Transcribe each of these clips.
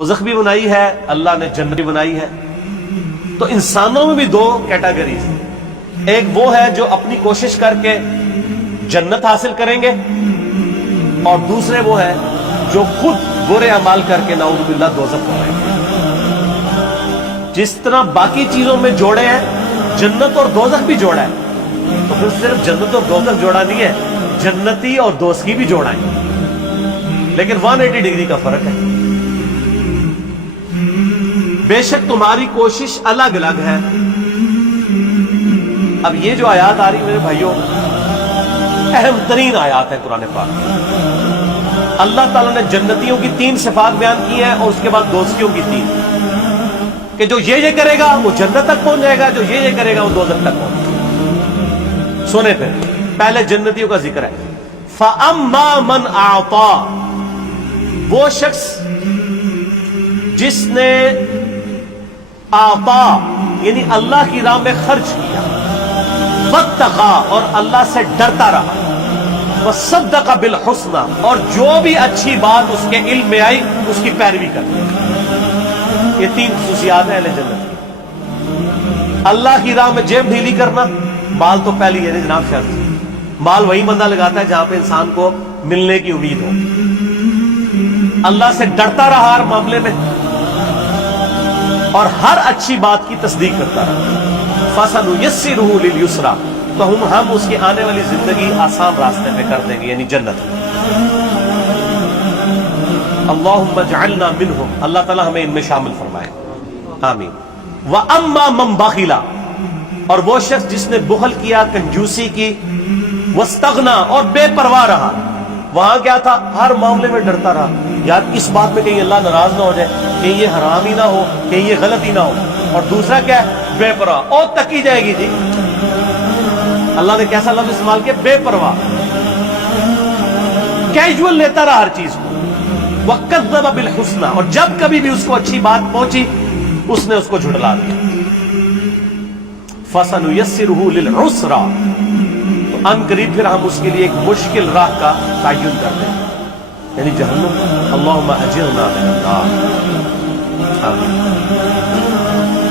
دوزخ بھی بنائی ہے، اللہ نے جنت بھی بنائی ہے۔ تو انسانوں میں بھی دو کیٹیگریز ہیں، ایک وہ ہے جو اپنی کوشش کر کے جنت حاصل کریں گے، اور دوسرے وہ ہے جو خود برے اعمال کر کے نعوذ باللہ دوزخ بنائیں گے۔ جس طرح باقی چیزوں میں جوڑے ہیں، جنت اور دوزخ بھی جوڑا ہے، تو پھر صرف جنت اور دوزخ جوڑا نہیں ہے، جنتی اور دوزخی بھی جوڑا ہے، لیکن 180 ڈگری کا فرق ہے۔ بے شک تمہاری کوشش الگ الگ ہے۔ اب یہ جو آیات آ رہی میرے بھائیوں، اہم ترین آیات ہے قرآن پاک۔ اللہ تعالیٰ نے جنتیوں کی 3 صفات بیان کی ہیں، اور اس کے بعد دوزخیوں کی 3، کہ جو یہ کرے گا وہ جنت تک پہنچ جائے گا، جو یہ کرے گا وہ دوزخ تک پہنچ جائے گا۔ سنیں پھر، پہلے جنتیوں کا ذکر ہے۔ فَأَمَّا مَنْ أَعْطَى، وہ شخص جس نے آتا یعنی اللہ کی راہ میں خرچ کیا، واتقى اور اللہ سے ڈرتا رہا، وصدق بالحسنى اور جو بھی اچھی بات اس کے علم میں آئی اس کی پیروی کرتا۔ یہ 3 خصوصیات ہیں اہل جنت کی۔ اللہ کی راہ میں جیب ڈھیلی کرنا، مال تو پہلی ہے جناب شرط، مال وہی بندہ لگاتا ہے جہاں پہ انسان کو ملنے کی امید ہو۔ اللہ سے ڈرتا رہا ہر معاملے میں، اور ہر اچھی بات کی تصدیق کرتا رہا۔ فَسَنُيَسِّرُهُ لِلْيُسْرَى، تو ہم اس کی آنے والی زندگی آسان راستے پہ کر دیں گے، یعنی جنت۔ اللہم اجعلنا منہم، اللہ تعالی ہمیں ان میں شامل فرمائے، آمین۔ وَأَمَّا مَنْ بَخِلَ، اور وہ شخص جس نے بخل کیا، کنجوسی کی، وَاسْتَغْنَى اور بے پرواہ رہا، وہاں کیا تھا؟ ہر معاملے میں ڈرتا رہا، یار اس بات میں کہیں اللہ ناراض نہ ہو جائے، کہیں یہ حرام ہی نہ ہو، کہیں یہ غلط ہی نہ ہو۔ اور دوسرا کیا ہے؟ بے پرواہ، اور تکی جائے گی جی۔ اللہ نے کیسا لفظ استعمال کیا؟ بے پرواہ، کیجول لیتا رہا ہر چیز کو۔ وَكَذَّبَ بِالْحُسْنَى، اور جب کبھی بھی اس کو اچھی بات پہنچی اس نے اس کو جھٹلا دیا۔ فَسَنُيَسِّرُهُ لِلْعُسْرَى، تو ان قریب پھر ہم اس کے لیے ایک مشکل راہ کا تعین کر دیں گے، یعنی جہنم۔ اللہم اجرنا من النار، آمین۔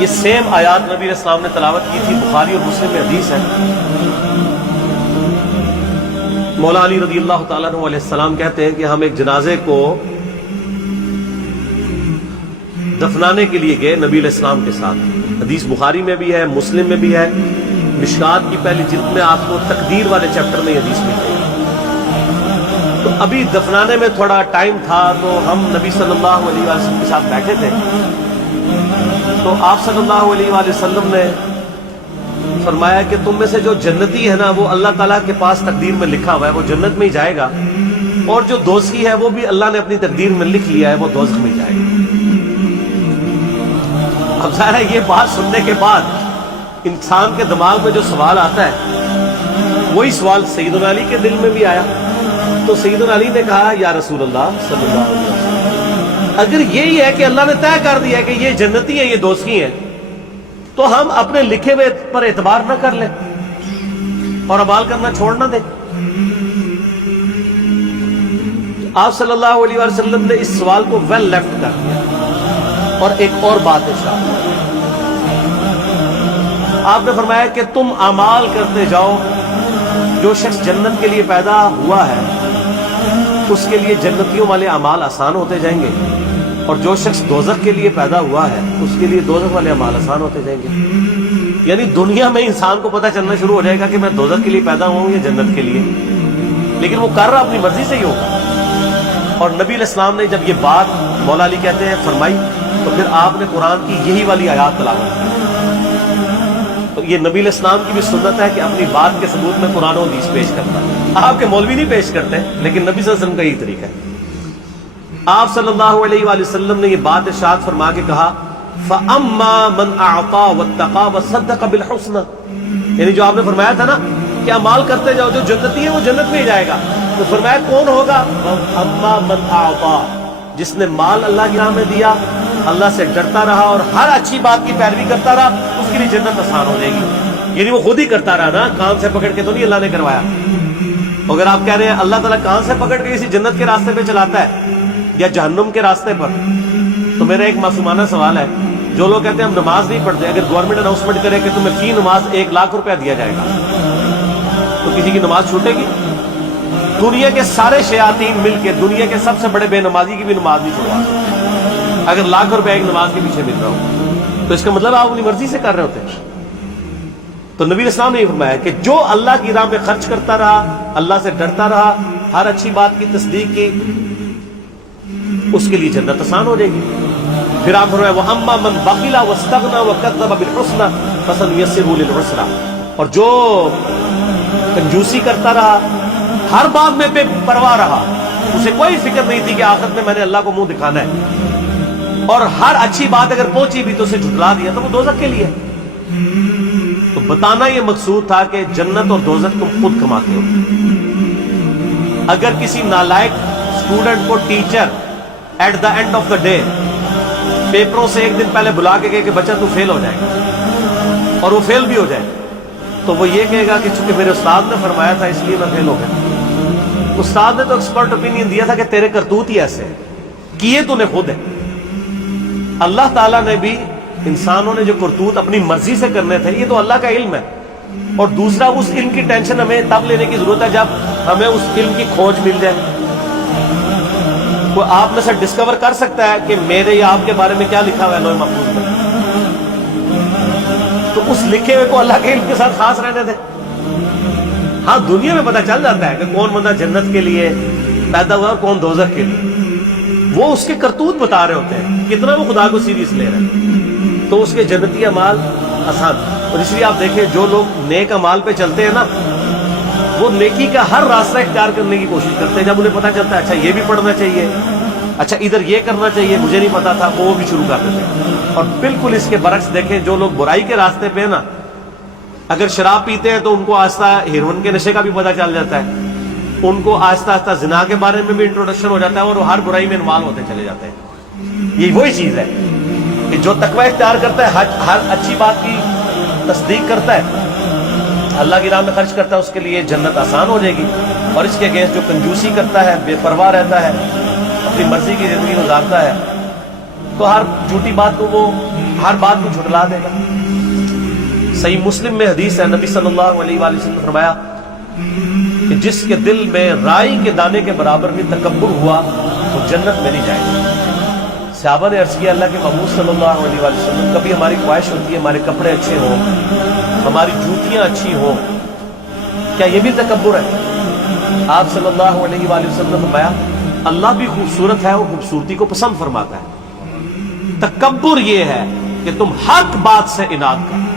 یہ سیم آیات نبی علیہ السلام نے تلاوت کی تھی، بخاری اور مسلم میں حدیث ہے۔ مولا علی رضی اللہ تعالیٰ عنہ علیہ السلام کہتے ہیں کہ ہم ایک جنازے کو دفنانے کے لیے گئے نبی علیہ السلام کے ساتھ۔ حدیث بخاری میں بھی ہے، مسلم میں بھی ہے، مشکات کی پہلی جلد میں آپ کو تقدیر والے چیپٹر میں یہ حدیث ملتی ہے۔ تو ابھی دفنانے میں تھوڑا ٹائم تھا، تو ہم نبی صلی اللہ علیہ وسلم کے ساتھ بیٹھے تھے، تو آپ صلی اللہ علیہ وآلہ وسلم نے فرمایا کہ تم میں سے جو جنتی ہے نا، وہ اللہ تعالیٰ کے پاس تقدیر میں لکھا ہوا ہے، وہ جنت میں ہی جائے گا، اور جو دوزخی ہے وہ بھی اللہ نے اپنی تقدیر میں لکھ لیا ہے، وہ دوزخ میں جائے گا۔ اب ظاہر ہے یہ بات سننے کے بعد انسان کے دماغ میں جو سوال آتا ہے، وہی سوال سیدنا علی کے دل میں بھی آیا۔ تو سیدنا علی نے کہا یا رسول اللہ صلی اللہ علیہ وسلم، اگر یہی ہے کہ اللہ نے طے کر دیا کہ یہ جنتی ہیں، یہ دوزخی ہیں، تو ہم اپنے لکھے ہوئے پر اعتبار نہ کر لیں اور عمل کرنا چھوڑ نہ دیں۔ آپ صلی اللہ علیہ وسلم نے اس سوال کو ویل لیفٹ کر دیا، اور ایک اور بات ارشاد آپ نے فرمایا کہ تم اعمال کرتے جاؤ، جو شخص جنت کے لیے پیدا ہوا ہے اس کے لیے جنتیوں والے اعمال آسان ہوتے جائیں گے، اور جو شخص دوزخ کے لیے پیدا ہوا ہے اس کے لیے دوزخ والے اعمال آسان ہوتے جائیں گے۔ یعنی دنیا میں انسان کو پتہ چلنا شروع ہو جائے گا کہ میں دوزخ کے لیے پیدا ہوں یا جنت کے لیے، لیکن وہ کر رہا اپنی مرضی سے ہی ہوگا۔ اور نبی علیہ السلام نے جب یہ بات مولا علی کہتے ہیں فرمائی، تو پھر آپ نے قرآن کی یہی والی آیات تلاوت کی۔ تو یہ نبی علیہ السلام کی بھی سنت ہے کہ اپنی بات کے ثبوت میں قرآن و حدیث پیش کرتا ہے۔ آپ کے مولوی نہیں پیش کرتے، لیکن نبی صلی اللہ علیہ وسلم کا یہی طریقہ ہے۔ آپ صلی اللہ علیہ وآلہ وسلم نے یہ بات ارشاد فرما کے کہا فَأَمَّا مَنْ أَعْطَى وَاتَّقَى وَصَدَّقَ بِالْحُسْنَى، یعنی جو آپ نے فرمایا تھا نا کہ اعمال کرتے جاؤ، جو جنتی ہے وہ جنت میں ہی جائے گا، تو فرمایا کون ہوگا؟ فَأَمَّا مَنْ أَعْطَى، جس نے مال اللہ کی راہ میں دیا، اللہ سے ڈرتا رہا اور ہر اچھی بات کی پیروی کرتا رہا، اس کے لیے جنت آسان ہو جائے گی۔ یعنی وہ خود ہی کرتا رہا نا، کان سے پکڑ کے تو نہیں اللہ نے کروایا۔ اگر آپ کہہ رہے ہیں اللہ تعالیٰ کان سے پکڑ کے کسی جنت کے راستے پہ چلاتا ہے یا جہنم کے راستے پر، تو میرا ایک معصومانہ سوال ہے، جو لوگ کہتے ہیں ہم نماز نہیں پڑھتے، اگر گورنمنٹ اناؤنسمنٹ کرے کہ تمہیں فی نماز 1 لاکھ روپیہ دیا جائے گا تو کسی کی نماز چھوٹے گی؟ دنیا کے سارے شیاطین مل کے دنیا کے سب سے بڑے بے نمازی کی بھی نماز نہیں چھوڑوا سکتے اگر لاکھ روپے ایک نماز کے پیچھے مل رہا ہو، تو اس کا مطلب آپ اپنی مرضی سے کر رہے ہوتے ہیں۔ تو نبی اسلام نے یہ فرمایا کہ جو اللہ کی راہ میں خرچ کرتا رہا، اللہ سے ڈرتا رہا، ہر اچھی بات کی تصدیق کی، اس کے لیے جنت آسان ہو جائے گی۔ پھر آپ فرمایا وَأَمَّا مَنْ بَخِلَ وَاسْتَغْنَى وَكَذَّبَ بِالْحُسْنَى فَسَنُيَسِّرُهُ لِلْعُسْرَىٰ، اور جو کنجوسی کرتا رہا، ہر بات میں بے پرواہ رہا، اسے کوئی فکر نہیں تھی کہ آخرت میں نے اللہ کو منہ دکھانا ہے، اور ہر اچھی بات اگر پہنچی بھی تو اسے جھٹلا دیا، تو وہ دوزخ کے لیے۔ تو بتانا یہ مقصود تھا کہ جنت اور دوزخ تم خود کماتے ہو۔ اگر کسی نالائق اسٹوڈنٹ کو teacher at the end of the day پیپروں سے ایک دن پہلے بلا کے کہے کہ بچہ تو فیل ہو جائے گا، اور وہ فیل بھی ہو جائے، تو وہ یہ کہے گا کہ چونکہ میرے استاد نے فرمایا تھا اس لیے میں فیل ہو گیا۔ استاد نے تو ایکسپرٹ اوپینین دیا تھا کہ تیرے کرتوت ہی ایسے کیے تو نے خود ہے۔ اللہ تعالیٰ نے بھی انسانوں نے جو کرتوت اپنی مرضی سے کرنے تھے، یہ تو اللہ کا علم ہے، اور دوسرا اس علم کی ٹینشن ہمیں تب لینے کی ضرورت ہے جب ہمیں اس علم کی کھوج مل جائے۔ کوئی آپ میں سے ڈسکور کر سکتا ہے کہ میرے یا آپ کے بارے میں کیا لکھا ہوا ہے لوح محفوظ میں؟ تو اس لکھے ہوئے کو اللہ کے علم کے ساتھ خاص رہنے دے۔ ہاں دنیا میں پتہ چل جاتا ہے کہ کون بندہ جنت کے لیے پیدا ہوا اور کون دوزخ کے لیے، وہ اس کے کرتوت بتا رہے ہوتے ہیں، کتنا وہ خدا کو سیریس لے رہے ہیں، تو اس کے جنتی اعمال آسان۔ اور اس لیے آپ دیکھیں جو لوگ نیک اعمال پہ چلتے ہیں نا، وہ نیکی کا ہر راستہ اختیار کرنے کی کوشش کرتے ہیں۔ جب انہیں پتہ چلتا ہے اچھا یہ بھی پڑھنا چاہیے، اچھا ادھر یہ کرنا چاہیے، مجھے نہیں پتا تھا، وہ بھی شروع کر دیتے ہیں۔ اور بالکل اس کے برعکس دیکھیں جو لوگ برائی کے راستے پہ ہیں نا، اگر شراب پیتے ہیں تو ان کو آہستہ ہیروئن کے نشے کا بھی پتہ چل جاتا ہے، ان کو آہستہ آہستہ زنا کے بارے میں بھی انٹروڈکشن ہو جاتا ہے، اور وہ ہر برائی میں انوالو ہوتے چلے جاتے ہیں۔ یہ وہی چیز ہے کہ جو تقوی اختیار کرتا ہے، ہر اچھی بات کی تصدیق کرتا ہے، اللہ کی راہ میں خرچ کرتا ہے، اس کے لیے جنت آسان ہو جائے گی۔ اور اس کے اگینسٹ جو کنجوسی کرتا ہے، بے پرواہ رہتا ہے، اپنی مرضی کی زندگی گزارتا ہے، تو ہر جھوٹی بات کو وہ ہر بات کو جھٹلا دے گا۔ صحیح مسلم میں حدیث ہے، نبی صلی اللہ علیہ وآلہ وسلم نے فرمایا کہ جس کے دل میں رائی کے دانے کے برابر بھی تکبر ہوا وہ جنت میں نہیں جائے گا۔ صحابہ نے عرض کیا اللہ کے محبوب صلی اللہ علیہ وآلہ وسلم، کبھی ہماری خواہش ہوتی ہے ہمارے کپڑے اچھے ہوں، ہماری جوتیاں اچھی ہوں، کیا یہ بھی تکبر ہے؟ آپ صلی اللہ علیہ وآلہ وسلم نے فرمایا اللہ بھی خوبصورت ہے اور خوبصورتی کو پسند فرماتا ہے، تکبر یہ ہے کہ تم حق بات سے اناد کرو۔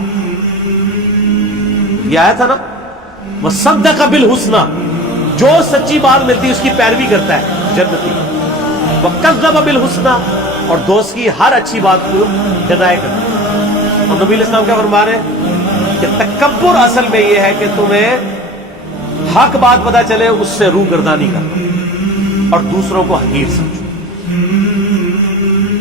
یہ آیا تھا نا وَصَدَّقَ بِالْحُسْنَى، جو سچی بات ملتی ہے اس کی پیروی کرتا ہے جنتی، وَكَذَّبَ بِالْحُسْنَى، اور دوست کی ہر اچھی بات کو ڈینائی کرتا ہے۔ اور نبی علیہ السلام کیا فرما رہے ہیں کہ تکبر اصل میں یہ ہے کہ تمہیں حق بات پتہ چلے اس سے روگردانی کرنا اور دوسروں کو حقیر سمجھو۔